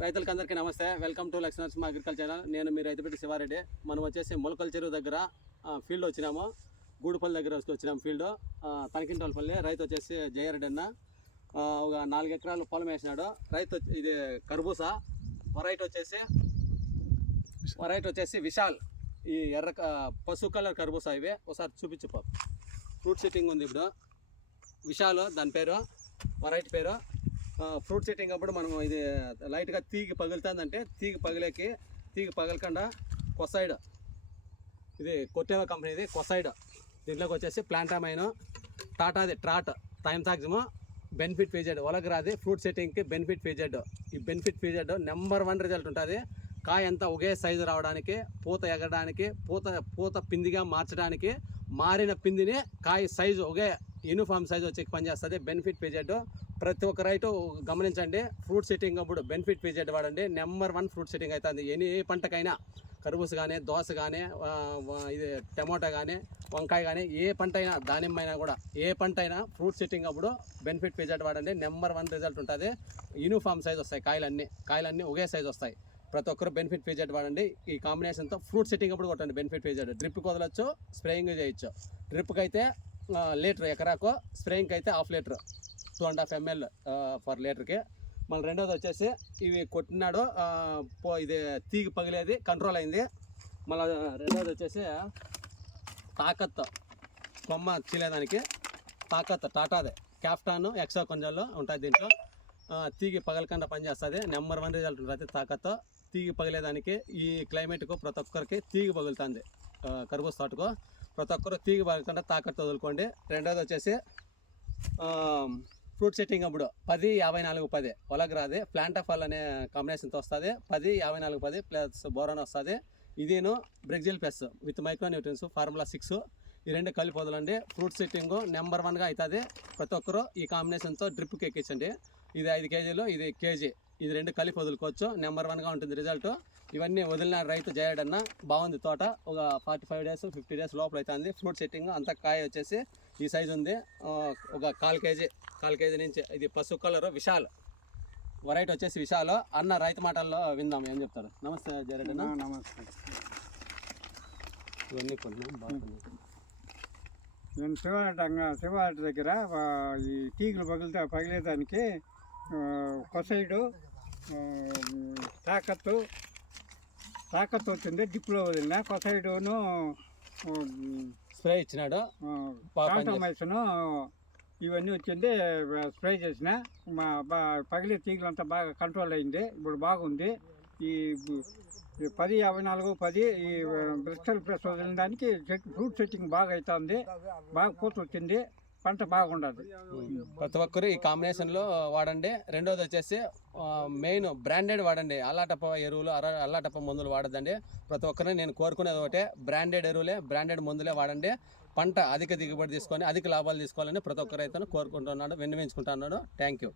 రైతులకి అందరికీ నమస్తే. Welcome to Lakshmi agriculture channel. నేను మీ రైతుపెట్టి శివారెడ్డి. మనం వచ్చేసి మొలకల చెరువు దగ్గర ఫీల్డ్ వచ్చినాము. గూడుపల్లి దగ్గర వచ్చినాము ఫీల్డ్ ఆ, రైతు వచ్చేసి జయారెడ్డి అన్న ఒక నాలుగు ఎకరాలు పొలం వేసినాడు. రైతు వచ్చి- ఇది కర్బూసా. వెరైటీ వచ్చేసి వెరైటీ వచ్చేసి విశాల్. ఈ ఎర్ర పసుపు కలర్ కర్బూసా ఇవి. ఒకసారి చూపించు పాప ఫ్రూట్ సిట్టింగ్ ఉంది ఇప్పుడు. విశాల్ దాని పేరు. వెరైటీ పేరు. ఫ్రూట్ సెట్టింగ్ అప్పుడు మనం ఇది లైట్గా తీగి పగులుతుందంటే తీగి పగిలేకి తీగి పగలకుండా కొసైడ్. ఇది కొట్టేవ కంపెనీది కొసైడ్. దీంట్లోకి వచ్చేసి ప్లాంటామైన్ టాటాది ట్రాట్ థైమ్సాక్సిమ్ బెనిఫిట్ ఫీజెడ్ ఒలగరాది ఫ్రూట్ సెట్టింగ్కి బెనిఫిట్ ఫీజెడ్ ఈ benefit PZ number one result ఉంటుంది. కాయ అంతా ఒకే సైజు రావడానికి పూత ఎగరడానికి పూత పూత పిందిగా మార్చడానికి మారిన పిందిని కాయ సైజు ఒకే యూనిఫామ్ సైజు వచ్చి పనిచేస్తుంది. బెనిఫిట్ ఫీజెడ్ ప్రతి ఒక్క రైతు గమనించండి ఫ్రూట్ సెట్టింగ్ అప్పుడు బెనిఫిట్ పీజెడ్ వాడండి నెంబర్ వన్ ఫ్రూట్ సెట్టింగ్ అవుతుంది ఎనీ ఏ పంటకైనా కర్బూజ కానీ దోశ కానీ ఇది టమోటా కానీ వంకాయ కానీ ఏ పంట అయినా దానిమ్మ అయినా కూడా ఏ పంట అయినా ఫ్రూట్ సెట్టింగ్ అప్పుడు బెనిఫిట్ పీజెడ్ వాడండి నెంబర్ వన్ రిజల్ట్ ఉంటుంది. యూనిఫామ్ సైజ్ వస్తాయి కాయలన్నీ. కాయలన్నీ ఒకే సైజ్ వస్తాయి. ప్రతి ఒక్కరు బెనిఫిట్ పీజెడ్ వాడండి ఈ కాంబినేషన్తో ఫ్రూట్ సెట్టింగ్ అప్పుడు కొట్టండి బెనిఫిట్ పీజెడ్ డ్రిప్ వదలొచ్చు స్ప్రేయింగ్ చేయొచ్చు. డ్రిప్కి అయితే లీటర్ ఎకరాకు స్ప్రేయింగ్కి అయితే half litre. Two and half ML for లీటర్కి మళ్ళీ రెండోది వచ్చేసి ఇవి కొట్టినాడు పో ఇది తీగి పగిలేది కంట్రోల్ అయింది. మళ్ళీ రెండోది వచ్చేసి తాకత్ కొమ్మ చీలేదానికి. తాకత్ టాటాదే. క్యాప్టాన్ ఎక్సా కొంజాల్లో ఉంటుంది దీంట్లో. తీగి పగలకుండా పనిచేస్తుంది. నెంబర్ వన్ రిజల్ట్ ఉంటుంది తాకత్ తీగి పగిలేదానికి ఈ క్లైమేట్కు ప్రతి ఒక్కరికి తీగి పగులుతుంది. కర్బూజ తోటకు. ప్రతి ఒక్కరు తీగి పగలకుండా తాకత్ వదులుకోండి. రెండోది వచ్చేసి ఫ్రూట్ సెట్టింగ్ అప్పుడు పది యాభై నాలుగు పది. ఒలగ్రాది ప్లాంటాఫాల్ అనే కాంబినేషన్తో వస్తుంది. పది యాభై నాలుగు పది ప్లస్ బోరాన్ వస్తుంది. ఇదేను Brexil plus with micro nutrients formula six. ఈ రెండు కలిపి ఫ్రూట్ సెట్టింగ్ నెంబర్ వన్గా అవుతుంది ప్రతి ఒక్కరు ఈ కాంబినేషన్తో డ్రిప్కి ఎక్కించండి. ఇది ఐదు కేజీలు ఇది కేజీ. ఇది రెండు కలిపి వదులుకోవచ్చు. నెంబర్ వన్గా ఉంటుంది రిజల్ట్. ఇవన్నీ వదిలిన రైతు చేయడన్నా బాగుంది తోట. ఒక forty five days fifty days లోపల అవుతుంది ఫ్రూట్ సెట్టింగ్ అంతా కాయ వచ్చేసి ఈ సైజు ఉంది. ఒక కాల్ కేజీ కాల్ కేజీ నుంచి ఇది పసుపు కలర్ విశాల్. వెరైటీ వచ్చేసి విశాల్. అన్న రైతు మాటల్లో విందాం ఏం చెప్తారు నమస్తే జరెడ్ నమస్తే. ఇవన్నీ కొన్నాం నేను శివాటంగా శివాట దగ్గర ఈ తీగలు పగిలితే పగిలేదానికి కొసైడు తాకత్తు తాకత్తు వచ్చింది డిప్లో వదిలిన కొసైడును స్ప్రే ఇచ్చినాడు. బాగా కాంటమైసను ఇవన్నీ వచ్చింది స్ప్రే చేసిన. మా పగిలే తీగలంతా బాగా కంట్రోల్ అయింది. ఇప్పుడు బాగుంది. ఈ పది యాభై నాలుగు పది ఈ బ్రిస్టల్ ప్రెస్ వదిలిన దానికి ఫ్రూట్ సెట్టింగ్ బాగా అవుతుంది. బాగా పూత వచ్చింది పంట బాగుండదు. ప్రతి ఒక్కరు ఈ కాంబినేషన్లో వాడండి. రెండోది వచ్చేసి మెయిన్ బ్రాండెడ్ వాడండి. అల్లాటప్ప ఎరువులు అర- అల్లాటప్ప మందులు వాడదండి ప్రతి ఒక్కరిని నేను కోరుకునేది ఒకటే బ్రాండెడ్ ఎరువులే బ్రాండెడ్ మందులే వాడండి. పంట అధిక దిగుబడి తీసుకొని అధిక లాభాలు తీసుకోవాలని ప్రతి ఒక్క రైతును కోరుకుంటున్నాడు విన్నవించుకుంటున్నాడు. Thank you